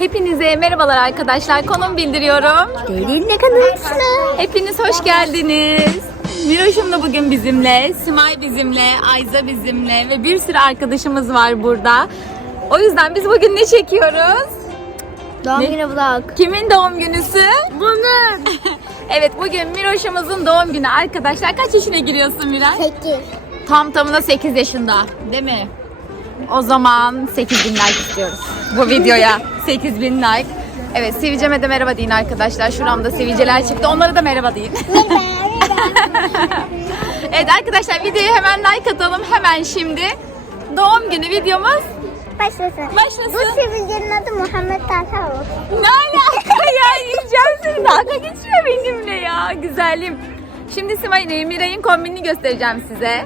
Hepinize merhabalar arkadaşlar. Konum bildiriyorum. Derinle kanalısına. Hepiniz hoş geldiniz. Miroş'um da bugün bizimle, Simay bizimle, Ayza bizimle ve bir sürü arkadaşımız var burada. O yüzden biz bugün ne çekiyoruz? Doğum Ne? günü vlog. Kimin doğum günüsü? Bunun. Evet bugün Miroş'umuzun doğum günü arkadaşlar. Kaç yaşına giriyorsun Miray? 8. Tam tamına 8 yaşında değil mi? O zaman 8000 like istiyoruz bu videoya. 8000 like. Evet Sivilcem'e de merhaba deyin arkadaşlar. Şuramda sivilceler çıktı. Onlara da merhaba deyin. evet arkadaşlar videoya hemen like atalım. Hemen şimdi doğum günü videomuz Başlasın. Başlasın. Bu sivilcenin adı Muhammed Talha olsun. ne alaka ya? Yiyeceğim seni. Dalga geçiyor benimle ya. Güzelim. Şimdi Simay Miray'ın kombinini göstereceğim size.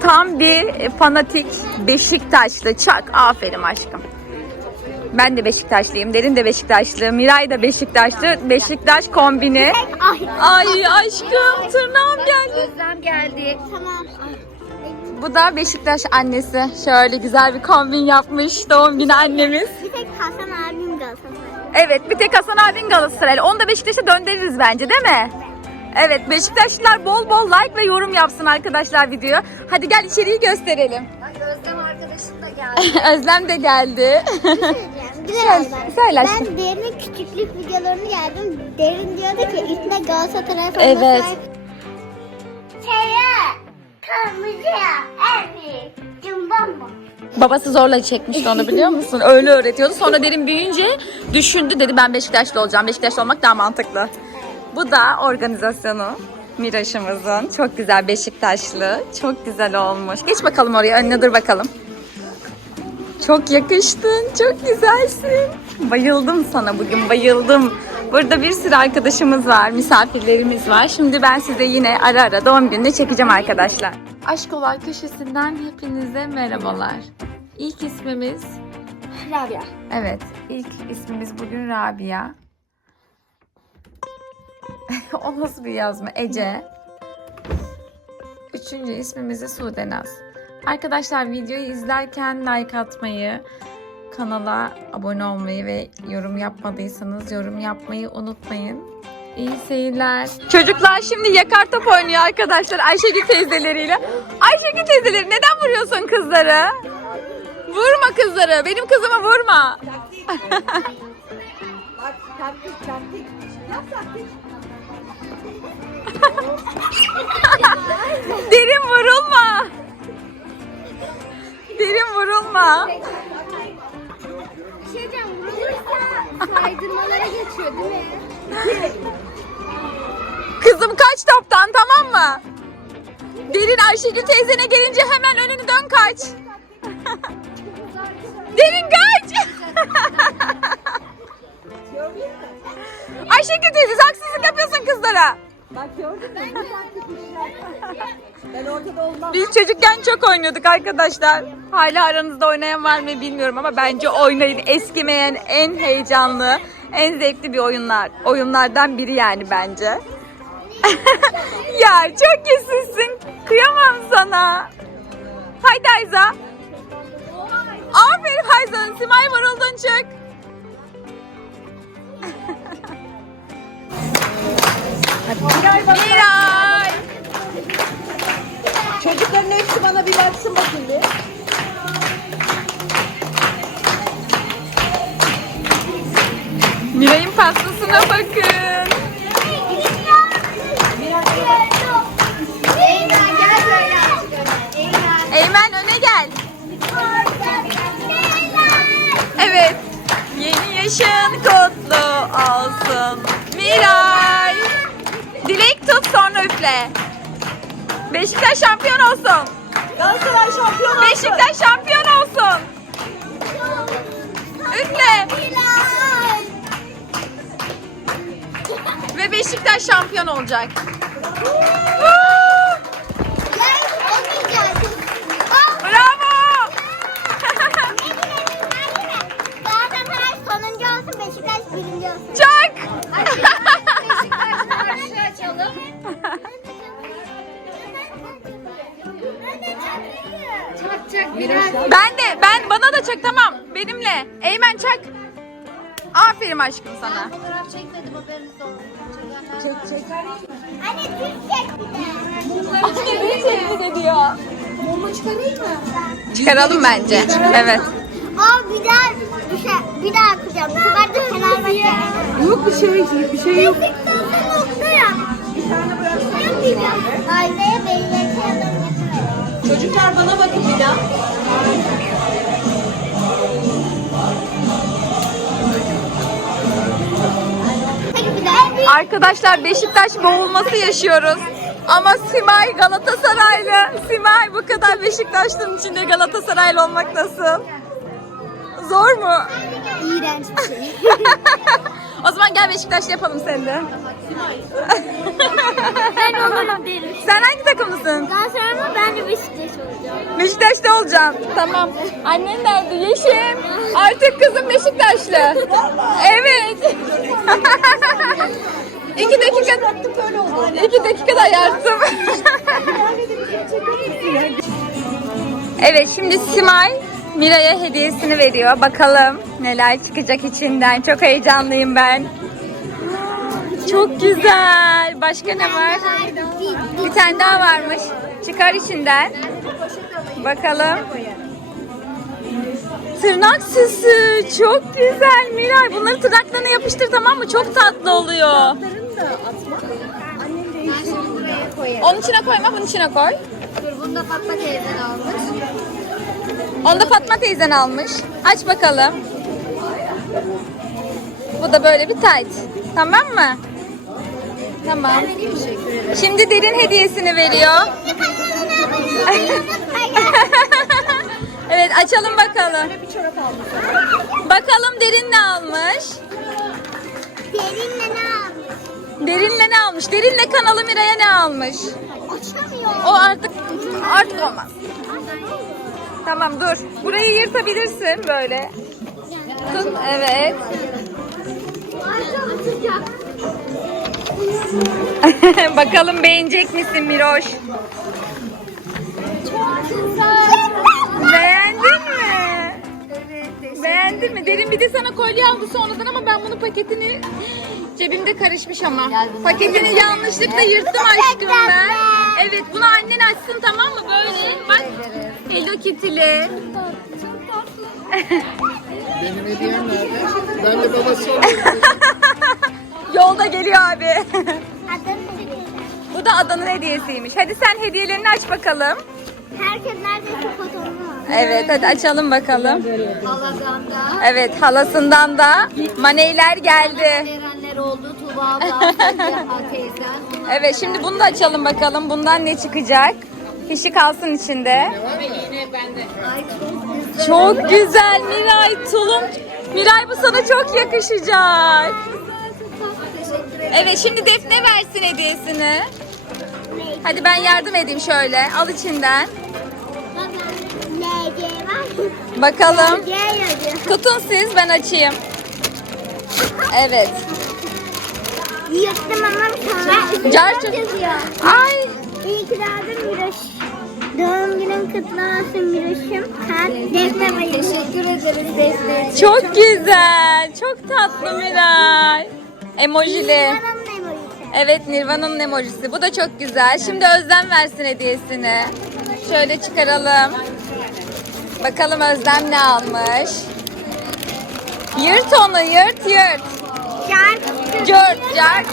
Tam bir fanatik Beşiktaşlı. Çak. Aferin aşkım. Ben de Beşiktaşlıyım. Derin de Beşiktaşlı. Miray da Beşiktaşlı. Beşiktaş kombini. Ay. Ay aşkım tırnağım geldi. Özlem geldi. Tamam. Bu da Beşiktaş annesi. Şöyle güzel bir kombin yapmış doğum günü annemiz. Bir tek Hasan abim Galatasaray. Evet bir tek Hasan abin Galatasaraylı. Onu da Beşiktaş'a döndürürüz bence değil mi? Evet Beşiktaşlılar bol bol like ve yorum yapsın arkadaşlar videoya. Hadi gel içeriği gösterelim. Bak Özlem arkadaşım da geldi. Özlem de geldi. Güzel Söyle- söyle aşkım. Ben Derin'in küçüklük videolarını geldim. Derin diyordu ki üstüne Galatasaray falan Evet. Şeye, kırmızıya, büyük, cımbam Babası zorla çekmişti onu biliyor musun? Öyle öğretiyordu. Sonra derin büyüyünce düşündü dedi ben Beşiktaşlı olacağım. Beşiktaşlı olmak daha mantıklı. Bu da organizasyonu. Miraş'ımızın. Çok güzel Beşiktaşlı. Çok güzel olmuş. Geç bakalım oraya önüne dur bakalım. Çok yakıştın. Çok güzelsin. Bayıldım sana bugün. Bayıldım. Burada bir sürü arkadaşımız var. Misafirlerimiz var. Şimdi ben size yine ara ara doğum gününü çekeceğim arkadaşlar. Aşk Olay köşesinden hepinize merhabalar. İlk ismimiz Rabia. Evet, ilk ismimiz bugün Rabia. o nasıl bir yazma? Ece. Üçüncü ismimiz de Sudenaz. Arkadaşlar videoyu izlerken like atmayı, kanala abone olmayı ve yorum yapmadıysanız yorum yapmayı unutmayın. İyi seyirler. Çocuklar şimdi yakar top oynuyor arkadaşlar Ayşegül teyzeleriyle. Ayşegül teyzeleri neden vuruyorsun kızları? Vurma kızları. Benim kızımı vurma. Derin vurulma. Diyeceğim, vurulursa saydırmalara geçiyor değil mi? Kızım kaç toptan tamam mı? Derin Ayşegül teyzene gelince hemen önünü dön kaç. Derin kaç. Ayşegül teyze haksızlık yapıyorsun kızlara. Biz çocukken çok oynuyorduk arkadaşlar. Hala aranızda oynayan var mı bilmiyorum ama bence oynayın. Eskimeyen en heyecanlı, en zevkli bir oyunlar. Oyunlardan biri yani bence. ya çok kesilsin. Kıyamam sana. Haydi Ayza. Aferin Ayza. Simay vuruldun çık. Miray. Çocukların hepsi bana bir baksın bakayım bir. Miray'ın pastasına bakın. Üfle. Beşiktaş şampiyon olsun. Galatasaray şampiyon olsun. Beşiktaş şampiyon olsun. Üfle. Ve Beşiktaş şampiyon olacak. Bravo. Galatasaray sonuncu olsun, Beşiktaş birinci olsun. Ben de ben bana da çak tamam benimle. Eymen çak. Fotoğraf vereyim aşkım sana. Fotoğraf çekmedim haberiniz olsun. Çek çek. Anne Türk çek bir de. Anne beni tehdit ediyor. Mumu çıkarayım mı? Çıkaralım bence. Evet. Aa bir daha bir şey bir daha yapacağım. Bu sefer de Fenerbahçe. Yok bir şey, bir şey yok. Bir tane bıraksana. Yapmayacağım. Aileye belirti yazarım Çocuklar Arkadaşlar Beşiktaş boğulması yaşıyoruz. Ama Simay Galatasaraylı. Simay bu kadar Beşiktaş'ın içinde Galatasaraylı olmak nasıl? Zor mu? İğrenç bir şey. o zaman gel Beşiktaşlı yapalım seni de. ben olurum derim. Sen hangi takımlısın? Galatasaray mı ben de Beşiktaş olacağım. Beşiktaş'ta olacağım. Tamam. Annen nerede? Yeşim. Artık kızım Beşiktaşlı. Evet. İki dakika. İki dakikada yardım. evet şimdi Simay Mira'ya hediyesini veriyor. Bakalım neler çıkacak içinden. Çok heyecanlıyım ben. Çok güzel. Başka ne var? Bir tane daha varmış. Çıkar içinden. Bakalım. Tırnak süsü. Çok güzel Miray. Bunları tırnaklarına yapıştır tamam mı? Çok tatlı oluyor. Onun içine koyma, bunun içine koy. Dur bunu da Fatma teyzen almış. Onu da Fatma teyzen almış. Aç bakalım. Bu da böyle bir tight. Tamam mı? Tamam. Şimdi derin hediyesini veriyor. evet açalım bakalım. Bakalım derin ne almış? Derinle ne yapmış? Derinle ne almış? Derinle kanalı Miray'a ne almış? Açamıyor. O artık artık olmaz. Tamam dur. Burayı yırtabilirsin böyle. Tut. Evet. Bakalım beğenecek misin Miroş? Beğendin mi? Beğendin mi? Derin bir de sana kolye aldı sonradan ama ben bunun paketini cebimde karışmış ama. Paketini yanlışlıkla yırttım aşkım ben. Evet bunu annen açsın tamam mı? Böyle bak. Hello Kitty'li. Benim hediyem nerede? Ben de babası oluyorum. Yolda geliyor abi. Bu da adanın hediyesiymiş. Hadi sen hediyelerini aç bakalım. Herkes neredeyse fotoğrafı var. Evet hadi açalım bakalım. Haladan da Evet halasından da maneyler geldi. verenler oldu. Tuba abla, Fulya teyzen. Evet şimdi bunu da açalım bakalım. Bundan ne çıkacak? Kişi kalsın içinde. Çok güzel. Miray tulum. Miray bu sana çok yakışacak. Evet şimdi Defne versin hediyesini. Hadi ben yardım edeyim şöyle. Al içinden. Bakalım. Tutun siz ben açayım. Evet. Yırttım ama sonra. Yazıyor. Ay İyi ki doğdun Miroş. Doğum günün kutlu olsun Miroş'um. Sen Defne bayım. Teşekkür ederiz Defne. çok güzel. Çok tatlı Miray. Emojili. Evet Nirvana'nın emojisi. Bu da çok güzel. Şimdi Özlem versin hediyesini. Şöyle çıkaralım. Bakalım Özlem ne almış. Yırt onu yırt yırt. Yırt yırt. Ay,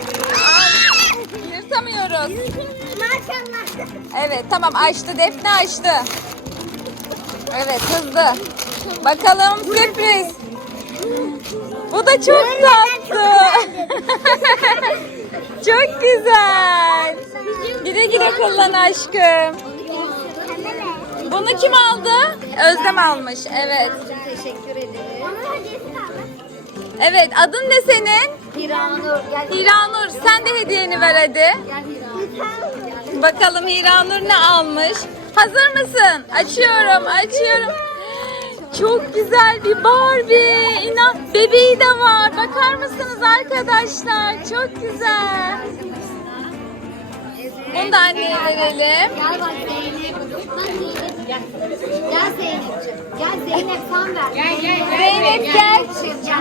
Yırtamıyoruz. Maşallah. Evet tamam açtı Defne açtı. Evet hızlı. Bakalım sürpriz. Bu da çok tatlı. çok güzel. Güle güle kullan aşkım. Bunu kim aldı? Özlem almış. Evet. Teşekkür ederim. Evet adın ne senin? Hiranur. Hiranur sen de hediyeni ver hadi. Bakalım Hiranur ne almış? Hazır mısın? Açıyorum, açıyorum. Çok güzel bir Barbie. İnan bebeği de var. Bakar mısınız arkadaşlar? Çok güzel. Bunu da anneye verelim. Gel bak Zeynep. Gel Zeynep'ciğim. Gel Zeynep sen ver. Gel gel Zeynep gel. Gel.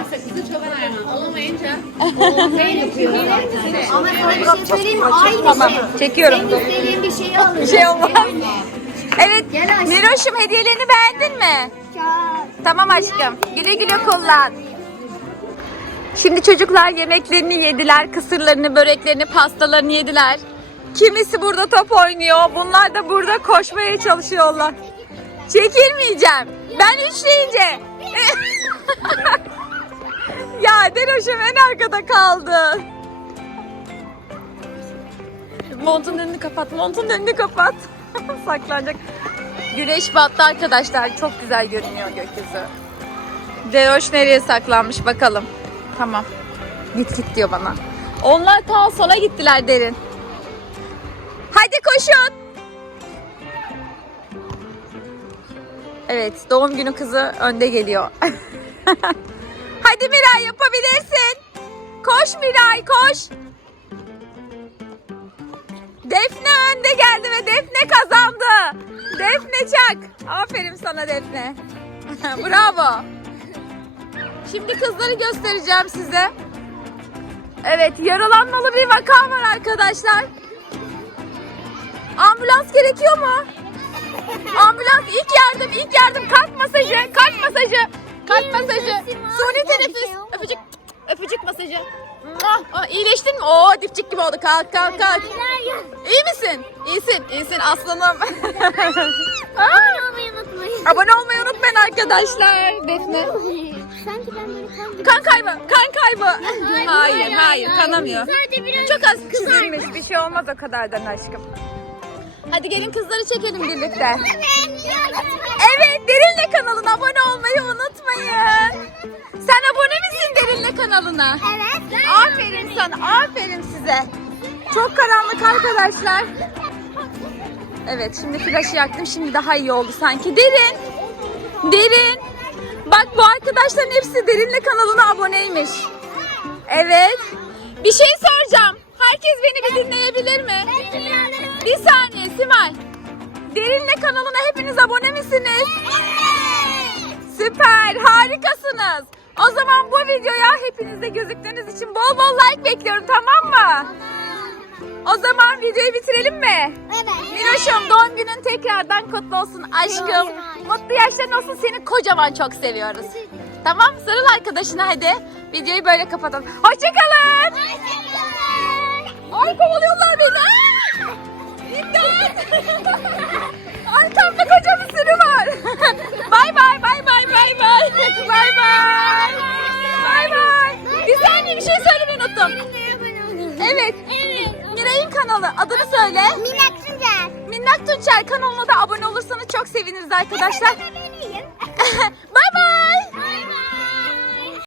Ama sana bir şey söyleyeyim mi? Aynı Tamam şey. çekiyorum. Senin istediğin bir şeyi alırım. Bir şey olmaz. Evet Gel. Miroş'um hediyelerini beğendin mi? Çok. Tamam aşkım. Güle güle kullan. Şimdi çocuklar yemeklerini yediler. Kısırlarını, böreklerini, pastalarını yediler. Kimisi burada top oynuyor. Bunlar da burada koşmaya çalışıyorlar. Çekilmeyeceğim. Ben üçleyince. ya Deroş'um en arkada kaldı. Montun önünü kapat, montun önünü kapat. Saklanacak. Güneş battı arkadaşlar. Çok güzel görünüyor gökyüzü. Deroş nereye saklanmış bakalım. Tamam. Git git diyor bana. Onlar ta sona gittiler derin. Hadi koşun. Evet doğum günü kızı önde geliyor. Hadi Miray yapabilirsin. Koş Miray koş. Defne önde geldi ve Defne kazandı. Defne çak. Aferin sana Defne. Bravo. Şimdi kızları göstereceğim size. Evet yaralanmalı bir vaka var arkadaşlar. Ambulans gerekiyor mu? Ambulans ilk yardım ilk yardım kalp masajı kalp masajı kalp masajı suni teneffüs öpücük öpücük masajı. Ah, ah, iyileştin mi? Oo dipçik gibi oldu kalk kalk kalk. İyi misin? İyisin, iyisin aslanım. Abone olmayı unutmayın. Abone olmayı unutmayın arkadaşlar. Defne. Sanki ben böyle kan Kan kaybı, kan kaybı. Hayır, hayır, kanamıyor. Sadece biraz Çok az çizilmiş, bir şey olmaz o kadardan aşkım. Hadi gelin kızları çekelim birlikte. Evet, Derinle kanalına abone olmayı unutmayın. Sen abone misin Derinle kanalına? Evet. Aferin sana, aferin size. Çok karanlık arkadaşlar. Evet, şimdi flaşı yaktım. Şimdi daha iyi oldu sanki. Derin, derin. Bak bu arkadaşların hepsi Derinle kanalına aboneymiş. Evet. Bir şey soracağım. Herkes beni bir dinleyebilir mi? Bir saniye Simay. Derinle kanalına hepiniz abone misiniz? Süper, harikasınız. O zaman bu videoya hepiniz de gözüktüğünüz için bol bol like bekliyorum tamam mı? O zaman videoyu bitirelim mi? Evet. Minoş'um doğum günün tekrardan kutlu olsun aşkım. Mutlu yaşların olsun seni kocaman çok seviyoruz. Tamam sarıl arkadaşına hadi. Videoyu böyle kapatalım. Hoşçakalın. Ay kovalıyorlar beni. Arkadaşlar.